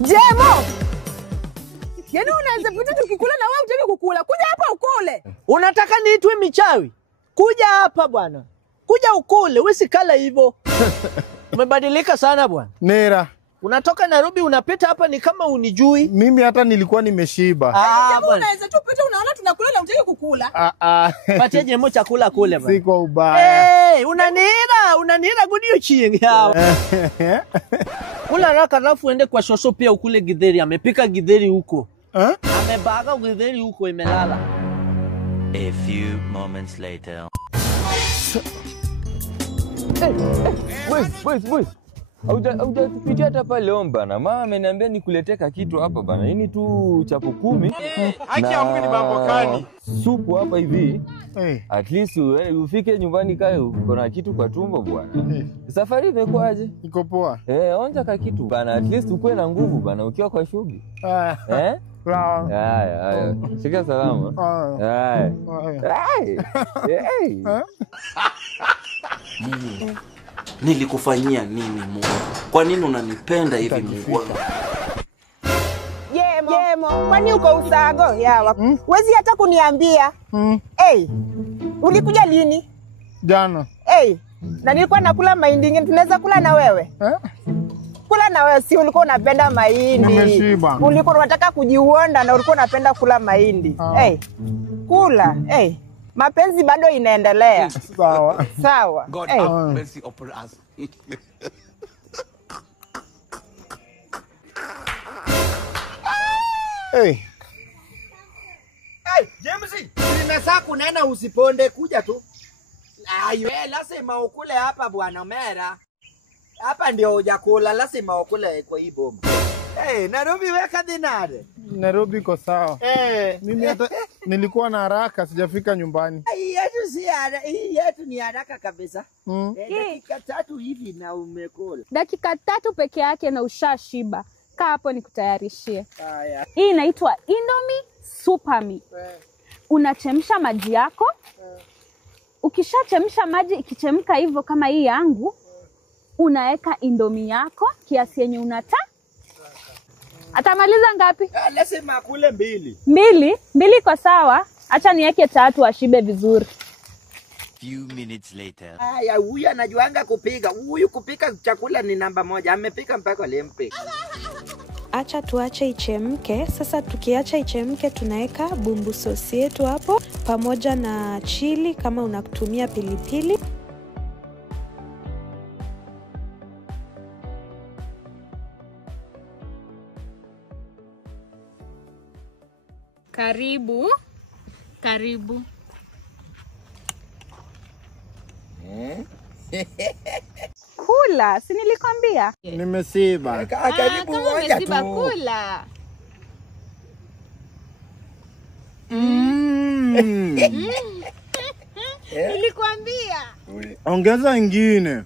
Jemo! Yaani unaanza vitu tukikula na wewe utaki kukula. Kuja hapa ukule. Unataka niitwe michawi? Kuja hapa bwana. Kuja ukule, usikala hivyo. Umebadilika sana bwana. Nera. Unatoka Nairobi unapita hapa ni kama unijui. Mimi hata nilikuwa nimeshiba. Kama unaweza tu pita unaona tunakula na utaki kukula. Patia Jemo chakula kule bwana. Si kwa ubaya. Unanira gudio chingi hao. Kula haraka alafu uende kwa shosho pia ukule githeri. Amepika githeri huko. Amebaga githeri huko imelala. A few moments later. Boys. Haujapitia hata pale bana. Mama ameniambia nikuleteka kitu hapa bana. Hii ni tu chapo 10. Haki ya Mungu ni mambo gani? Supu hapa hivi. At least ufike nyumbani kae uko na kitu kwa tumbo bwana. Safari imekwaje? Iko poa. Onja ka kitu bana. At least ukue na nguvu bana ukiwa kwa shughuli. Haya. Shika salama. Haya. Nilikufanyia nini Mungu? Kwa nini unanipenda hivi Mungu? Jemo, kwani uko usago yawa? Wezi hata kuniambia. Ulikuja lini? Jana. Na nilikuwa nakula mahindi, tunaweza kula na wewe? Kula na wewe, si ulikuwa unapenda mahindi? Nimeshiba. Ulikuwa unataka kujiuonda na ulikuwa unapenda kula mahindi. Kula. Mapenzi bado inaendelea. Sawa. God have mercy upon us. James, nimesha kunena usiponde kuja tu. Lazima ukule hapa bwana Mera. Hapa ndio hujakula, lazima ukule kwa hii bomba. Nairobi weka dinare. Nairobi iko sawa. Mimi hata nilikuwa na haraka sijafika nyumbani. Hii yetu ni haraka kabisa. Dakika 3 hivi na umekula. Dakika 3 peke yake na ushashiba. Kaa hapo nikutayarishie. Hii inaitwa Indomie Super Me. Unachemsha maji yako. Ukishachemsha maji ikichemka hivyo kama hii yangu, unaweka Indomie yako kiasi yenye unataka. Atamaliza ngapi? Lazima akule 2. 2 kwa sawa. Acha niweke 3 ashibe vizuri. Few minutes later. Huyu anajuanga kupika. Huyu kupika chakula ni namba 1. Amepika mpaka lempe. Acha tuache ichemke. Sasa tukiacha ichemke tunaweka bumbu sosi yetu hapo pamoja na chili kama unakutumia pilipili. Karibu. Kula, si nilikwambia? Nimesiba. Karibu moja tu. Kula. Nilikwambia. Ongeza ingine.